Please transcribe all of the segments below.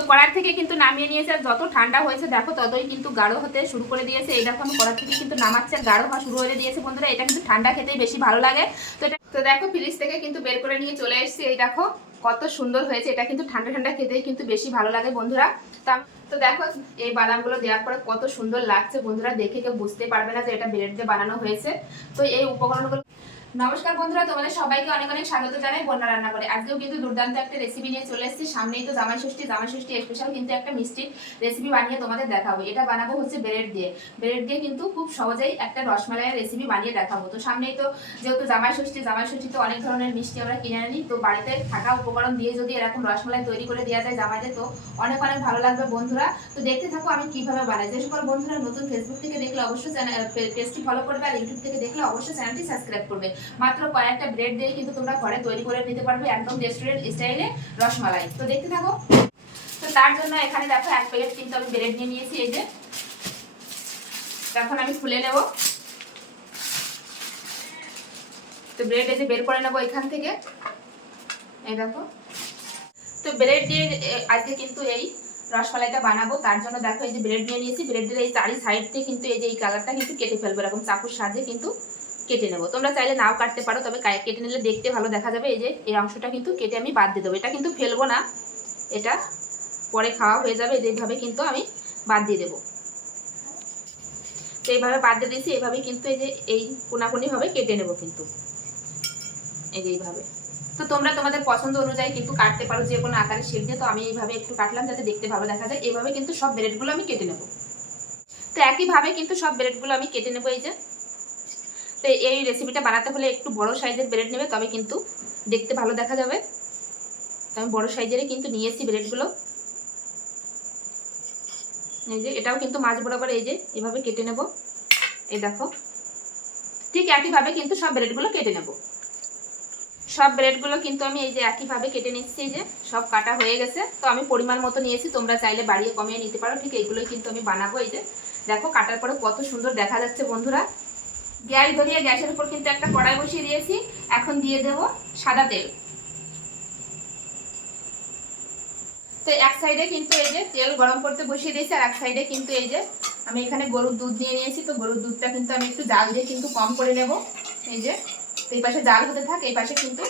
তো কড়ার থেকে কিন্তু নামিয়ে নিয়েছে, আর যত ঠান্ডা হয়েছে, দেখো ততই কিন্তু গাঢ় হতে শুরু করে দিয়েছে। এই দেখো আমি কড়ার থেকে কিন্তু নামাচ্ছে, আর গাঢ় হওয়া শুরু হয়ে দিয়েছে বন্ধুরা। এটা কিন্তু ঠান্ডা খেতেই বেশি ভালো লাগে। তো এটা তো দেখো ফ্রিজ থেকে কিন্তু বের করে নিয়ে চলে এসেছি। এই দেখো কত সুন্দর হয়েছে। এটা কিন্তু ঠান্ডা ঠান্ডা খেতেই কিন্তু বেশি ভালো লাগে বন্ধুরা। তা তো দেখো এই বাদামগুলো দেওয়ার পরে কত সুন্দর লাগছে বন্ধুরা। দেখে কেউ বুঝতে পারবে না যে এটা ব্রেড দিয়ে বানানো হয়েছে। তো এই উপকরণগুলো নমস্কার বন্ধুরা, তোমাদের সবাইকে অনেক অনেক স্বাগত জানাই বন্যা রান্না করে আজকেও কিন্তু দুর্দান্ত একটা রেসিপি নিয়ে চলে এসেছি। সামনেই তো জামাই ষষ্ঠী জামাই ষষ্ঠী স্পেশাল কিন্তু একটা মিষ্টি রেসিপি বানিয়ে তোমাদের দেখাবো। এটা বানাবো হচ্ছে ব্রেড দিয়ে। ব্রেড দিয়ে কিন্তু খুব সহজেই একটা রসমালাইয়ের রেসিপি বানিয়ে দেখাবো। তো সামনেই তো যেহেতু জামাই ষষ্ঠী, জামাই ষষ্ঠীতে অনেক ধরনের মিষ্টি আমরা কিনে আনি, তো বাড়িতে থাকা উপকরণ দিয়ে যদি এরকম রসমালাই তৈরি করে দেওয়া যায় জামাইদের, তো অনেক অনেক ভালো লাগবে বন্ধুরা। তো দেখতে থাকো আমি কীভাবে বানাই। যে সকল বন্ধুরা নতুন ফেসবুক থেকে দেখলে অবশ্যই চ্যানেল পেজটি ফলো করবে আর ইউটিউব থেকে দেখলে অবশ্যই চ্যানেলটি সাবস্ক্রাইব করবে। মাত্র কয়েকটা ব্রেড দিয়ে কিন্তু তোমরা ঘরে তৈরি করে নিতে পারবে একদম রেস্টুরেন্ট স্টাইলে রসমালাই। তো দেখতে থাকো। তো তার জন্য এখানে দেখো এক প্যাকেট কিন্তু আমি ব্রেড নিয়ে নিয়েছি, এই যে। এখন আমি খুলে নেব। তো ব্রেড এই যে বের করে নেব এখান থেকে। এই দেখো। তো ব্রেড দিয়ে আজকে কিন্তু এই রসমালাইটা বানাবো। তার জন্য দেখো এই যে ব্রেড নিয়ে নিয়েছি। ব্রেডের এই চারি সাইড দিয়ে কিন্তু এই যে এই কালারটা কিন্তু কেটে ফেলব, এরকম চাকুর সাহায্যে কিন্তু কেটে নেব। তোমরা চাইলে নাও কাটতে পারো, তবে কেটে নিলে দেখতে ভালো দেখা যাবে। এই যে, এই অংশটা কিন্তু কেটে আমি বাদ দিয়ে দেবো। এটা কিন্তু ফেলব না। এটা পরে খাওয়া হয়ে যাবে। এইভাবে কিন্তু আমি বাদ দিয়ে দেবো। তো এইভাবে বাদ দিয়ে দিয়েছি। এইভাবে কিন্তু এই যে, এই কোনাকুনিভাবে কেটে নেব কিন্তু। এই যে এইভাবে। তো তোমরা তোমাদের পছন্দ অনুযায়ী কিন্তু কাটতে পারো যে কোনো আকারে শেপ দিয়ে। তো আমি এইভাবে একটু কাটলাম যাতে দেখতে ভালো দেখা যায়। এইভাবে কিন্তু সব ব্রেডগুলো আমি কেটে নেব। তো একইভাবে কিন্তু সব ব্রেডগুলো আমি কেটে নেব। এই যে তো এই রেসিপিটা বানাতে হলে একটু বড় সাইজের ব্রেড নেবে, তবে কিন্তু দেখতে ভালো দেখা যাবে। তো আমি বড় সাইজেরই কিন্তু নিয়েছি ব্রেডগুলো এই যে, এটাও কিন্তু মাছ বরাবর এই যে, এভাবে কেটে নেব। এই দেখো, ঠিক একইভাবে কিন্তু সব ব্রেডগুলো কেটে নেব। সব ব্রেডগুলো কিন্তু আমি এই যে একইভাবে কেটে নিচ্ছি যে, সব কাটা হয়ে গেছে। তো আমি পরিমাণ মতো নিয়েছি, তোমরা চাইলে বাড়িয়ে কমিয়ে নিতে পারো। ঠিক এইগুলোই কিন্তু আমি বানাবো, এই যে। দেখো, কাটার পরে কত সুন্দর দেখা যাচ্ছে বন্ধুরা। গ্যাস ধরিয়ে গ্যাসের উপর কিন্তু একটা কড়াই বসিয়ে দিয়েছি। এখন দিয়ে দেব সাদা তেল। তো এক সাইডে কিন্তু এই যে তেল গরম করতে বসিয়ে দিয়েছি, আর এক সাইডে কিন্তু এই যে আমি এখানে গরুর দুধ নিয়ে নিয়েছি। তো গরুর দুধটা কিন্তু আমি একটু জাল দিয়ে কিন্তু কম করে নেব। এই যে এই পাশে জাল হতে থাক, এই পাশে কিন্তু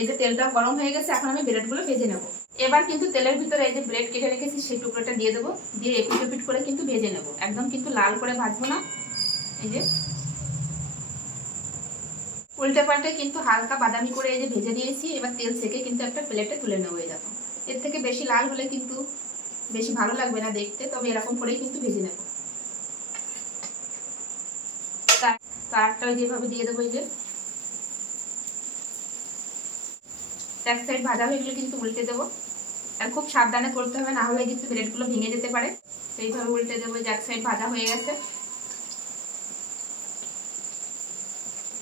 এই যে তেলটা গরম হয়ে গেছে, এখন আমি ব্রেডগুলো ভেজে নেব। এবার কিন্তু তেলের ভিতরে এই যে ব্রেড কেটে রেখেছি, সেই টুকরোটা দিয়ে দেবো। দিয়ে এপিট এপিট করে কিন্তু ভেজে নেব। একদম কিন্তু লাল করে ভাজবো না। এই যে উল্টে পাল্টে কিন্তু হালকা বাদামি করে এই যে ভেজে দিয়েছি এবার তেল সেকে কিন্তু একটা প্লেটে তুলে নেব এই এর থেকে বেশি লাল হলে কিন্তু বেশি ভালো লাগবে না দেখতে, তবে এরকম করেই কিন্তু ভেজে নেব। তার- তারটা যেভাবে দিয়ে দেবো এই যে। এক সাইড ভাজা হয়ে গেলে কিন্তু উল্টে দেবো। আর খুব সাবধানে করতে হবে, না হলে কিন্তু ব্রেডগুলো ভেঙে যেতে পারে। সেইভাবে উল্টে দেবো যে এক সাইড ভাজা হয়ে গেছে।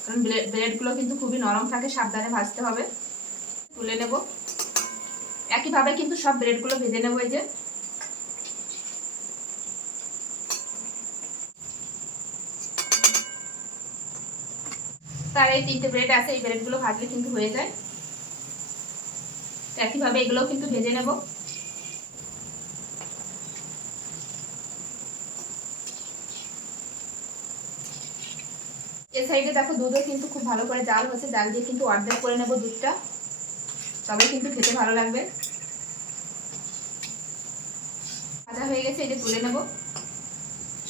কারণ ব্রেড- ব্রেডগুলো কিন্তু খুবই নরম থাকে, সাবধানে ভাজতে হবে। তুলে নেব। একইভাবে কিন্তু সব ব্রেডগুলো ভেজে নেব এই যে। তার এই তিনটে ব্রেড আছে, এই ব্রেডগুলো ভাজলে কিন্তু হয়ে যায়। একইভাবে এগুলোও কিন্তু ভেজে নেব। এ সাইডে দেখো দুধও কিন্তু খুব ভালো করে জাল হচ্ছে, জাল দিয়ে কিন্তু অর্ধেক করে নেব দুধটা। তবে কিন্তু খেতে ভালো লাগবে। ভাজা হয়ে গেছে, এটা তুলে নেব।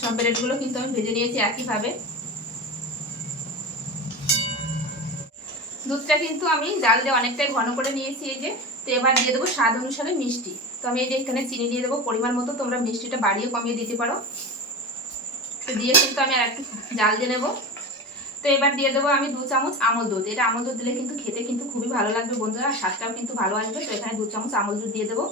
সব ব্রেডগুলো কিন্তু আমি ভেজে নিয়েছি একইভাবে। দুধটা কিন্তু আমি জাল দিয়ে অনেকটাই ঘন করে নিয়েছি এই যে। তো এবার দিয়ে দেবো স্বাদ অনুসারে মিষ্টি। তো আমি এই যে এখানে চিনি দিয়ে দেবো, পরিমাণ মতো তোমরা মিষ্টিটা বাড়িয়ে কমিয়ে দিতে পারো। তো দিয়ে কিন্তু আমি আর একটু জাল দিয়ে নেব। তো এবার দিয়ে দেবো আমি দু চামচ আমল দুধ। এটা আমল দুধ দিলে কিন্তু খেতে কিন্তু খুবই ভালো লাগবে বন্ধুরা স্বাদটাও কিন্তু ভালো আসবে। তো এখানে দু চামচ আমল দুধ দিয়ে দেবো।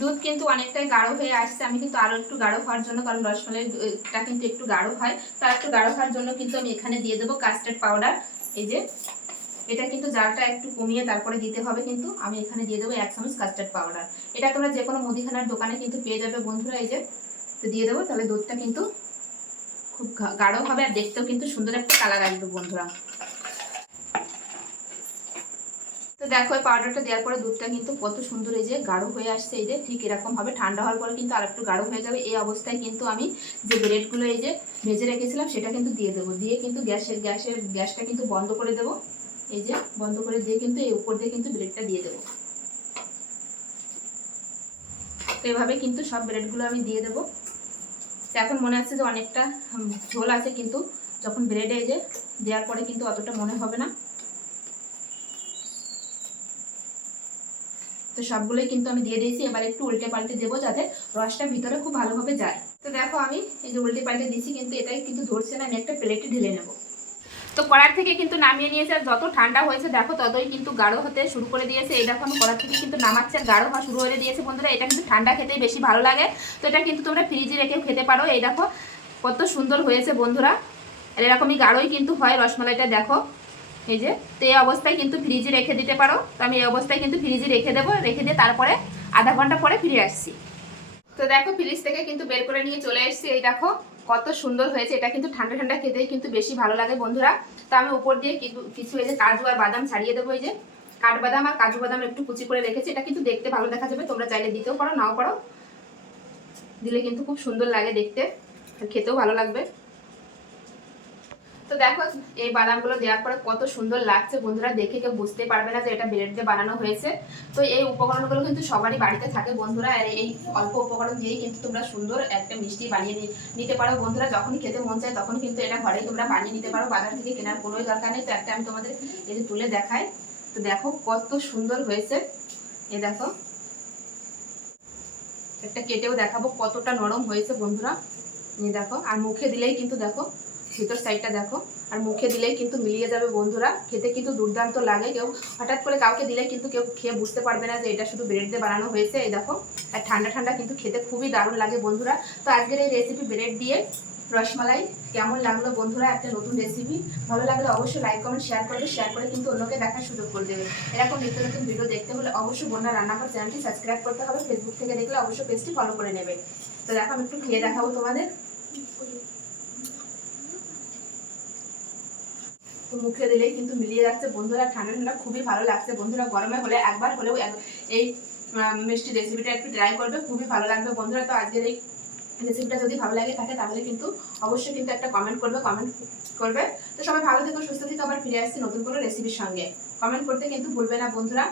দুধ কিন্তু অনেকটাই গাঢ় হয়ে আসছে। আমি কিন্তু আরও একটু গাঢ় হওয়ার জন্য, কারণ রসমালাইটা কিন্তু একটু গাঢ় হয়। তার একটু গাঢ় হওয়ার জন্য কিন্তু আমি এখানে দিয়ে দেবো কাস্টার্ড পাউডার এই যে, এটা কিন্তু জালটা একটু কমিয়ে তারপরে দিতে হবে কিন্তু। আমি এখানে দিয়ে দেবো এক চামচ কাস্টার্ড পাউডার এটা তোমরা যে কোনো মুদিখানার দোকানে কিন্তু পেয়ে যাবে বন্ধুরা, এই যে। তো দিয়ে দেবো, তাহলে দুধটা কিন্তু খুব গাঢ় হবে আর দেখতেও কিন্তু সুন্দর একটা কালার আসবে বন্ধুরা। তো দেখো, এই পাউডারটা দেওয়ার পরে দুধটা কিন্তু কত সুন্দর এই যে গাঢ় হয়ে আসছে, এই যে ঠিক এরকম হবে ঠান্ডা হওয়ার পরে কিন্তু আর একটু গাঢ় হয়ে যাবে। এই অবস্থায় কিন্তু আমি যে ব্রেডগুলো এই যে ভেজে রেখেছিলাম, সেটা কিন্তু দিয়ে দেবো। দিয়ে কিন্তু গ্যাসের গ্যাসের গ্যাসটা কিন্তু বন্ধ করে দেবো। এই যে বন্ধ করে দিয়ে কিন্তু এই উপর দিয়ে কিন্তু ব্রেডটা দিয়ে দেবো। তো এভাবে কিন্তু সব ব্রেডগুলো আমি দিয়ে দেবো। এখন মনে হচ্ছে যে অনেকটা ঝোল আছে কিন্তু যখন ব্রেড যে দেওয়ার পরে কিন্তু অতটা মনে হবে না। তো সবগুলোই কিন্তু আমি দিয়ে দিয়েছি, এবার একটু উল্টে পাল্টে দেবো যাতে রসটা ভিতরে খুব ভালোভাবে যায়। তো দেখো আমি এই যে উল্টে পাল্টে দিয়েছি কিন্তু এটাই কিন্তু ধরছে না, আমি একটা প্লেটে ঢেলে নেব। তো কড়ার থেকে কিন্তু নামিয়ে নিয়েছে, আর যত ঠান্ডা হয়েছে, দেখো ততই কিন্তু গাঢ় হতে শুরু করে দিয়েছে। এই দেখো, আমি কড়ার থেকে কিন্তু নামাচ্ছে, আর গাঢ় হওয়া শুরু হয়ে দিয়েছে বন্ধুরা। এটা কিন্তু ঠান্ডা খেতেই বেশি ভালো লাগে। তো এটা কিন্তু তোমরা ফ্রিজে রেখেও খেতে পারো। এই দেখো, কত সুন্দর হয়েছে বন্ধুরা। আর এরকমই গাঢ়ই কিন্তু হয় রসমালাইটা, দেখো। এই যে, তো এই অবস্থায় কিন্তু ফ্রিজে রেখে দিতে পারো। তো আমি এই অবস্থায় কিন্তু ফ্রিজে রেখে দেবো। রেখে দিয়ে তারপরে আধা ঘণ্টা পরে ফিরে আসছি। তো দেখো ফ্রিজ থেকে কিন্তু বের করে নিয়ে চলে এসেছি। এই দেখো কত সুন্দর হয়েছে, এটা কিন্তু ঠান্ডা ঠান্ডা খেতেই কিন্তু বেশি ভালো লাগে বন্ধুরা। তো আমি উপর দিয়ে কিছু এই যে কাজু আর বাদাম ছাড়িয়ে দেবো এই যে। কাঠবাদাম আর কাজু বাদাম একটু কুচি করে রেখেছি, এটা কিন্তু দেখতে ভালো দেখা যাবে, তোমরা চাইলে দিতেও পারো, নাও পারো। দিলে কিন্তু খুব সুন্দর লাগে দেখতে খেতেও ভালো লাগবে। তো দেখো, এই বাদামগুলো দেওয়ার পরে কত সুন্দর লাগছে বন্ধুরা, দেখে কেউ বুঝতে পারবে না যে এটা ব্রেড দিয়ে বানানো হয়েছে। তো এই উপকরণগুলো কিন্তু সবারই বাড়িতে থাকে বন্ধুরা, আর এই অল্প উপকরণ দিয়েই কিন্তু তোমরা সুন্দর একটা মিষ্টি বানিয়ে নিতে পারো। বন্ধুরা, যখনই খেতে মন চায় তখন কিন্তু এটা ঘরেই তোমরা বানিয়ে নিতে পারো। বাজার থেকে কেনার কোনোই দরকার নেই। তো একটা আমি তোমাদের এই যে তুলে দেখাই। তো দেখো, কত সুন্দর হয়েছে। এ দেখো। একটা কেটেও দেখাবো কতটা নরম হয়েছে বন্ধুরা। এই দেখো, আর মুখে দিলেই কিন্তু দেখো ভিতর সাইডটা দেখো। আর মুখে দিলেই কিন্তু মিলিয়ে যাবে বন্ধুরা। খেতে কিন্তু দুর্দান্ত লাগে। কেউ হঠাৎ করে কাউকে দিলে কিন্তু কেউ খেয়ে বুঝতে পারবে না যে এটা শুধু ব্রেড দিয়ে বানানো হয়েছে, এই দেখো। আর ঠান্ডা ঠান্ডা কিন্তু খেতে খুবই দারুণ লাগে বন্ধুরা। তো আজকের এই রেসিপি ব্রেড দিয়ে রসমালাই কেমন লাগল বন্ধুরা? একটা নতুন রেসিপি ভালো লাগলে অবশ্যই লাইক কমেন্ট শেয়ার করবে। শেয়ার করে কিন্তু অন্যকে দেখার সুযোগ করে দেবে। এরকম নিত্য নতুন ভিডিও দেখতে হলে অবশ্যই বন্যা রান্নাঘর চ্যানেলটি সাবস্ক্রাইব করতে হবে। ফেসবুক থেকে দেখলে অবশ্যই পেজটি ফলো করে নেবে। তো দেখো, আমি একটু খেয়ে দেখাবো তোমাদের। তো মুখে দিলেই কিন্তু মিলিয়ে যাচ্ছে। বন্ধুরা, ঠান্ডা ঠান্ডা খুবই ভালো লাগছে। বন্ধুরা, গরমে হলে একবার হলেও এই মিষ্টি রেসিপিটা একটু ট্রাই করবে, খুবই ভালো লাগবে। বন্ধুরা, তো আজকের এই রেসিপিটা যদি ভালো লাগে থাকে, তাহলে কিন্তু অবশ্যই কিন্তু একটা কমেন্ট করবে কমেন্ট করবে। তো সবাই ভালো থেকো, সুস্থ থেকে, আবার ফিরে আসছি নতুন কোনো রেসিপির সঙ্গে। কমেন্ট করতে কিন্তু ভুলবে না, বন্ধুরা।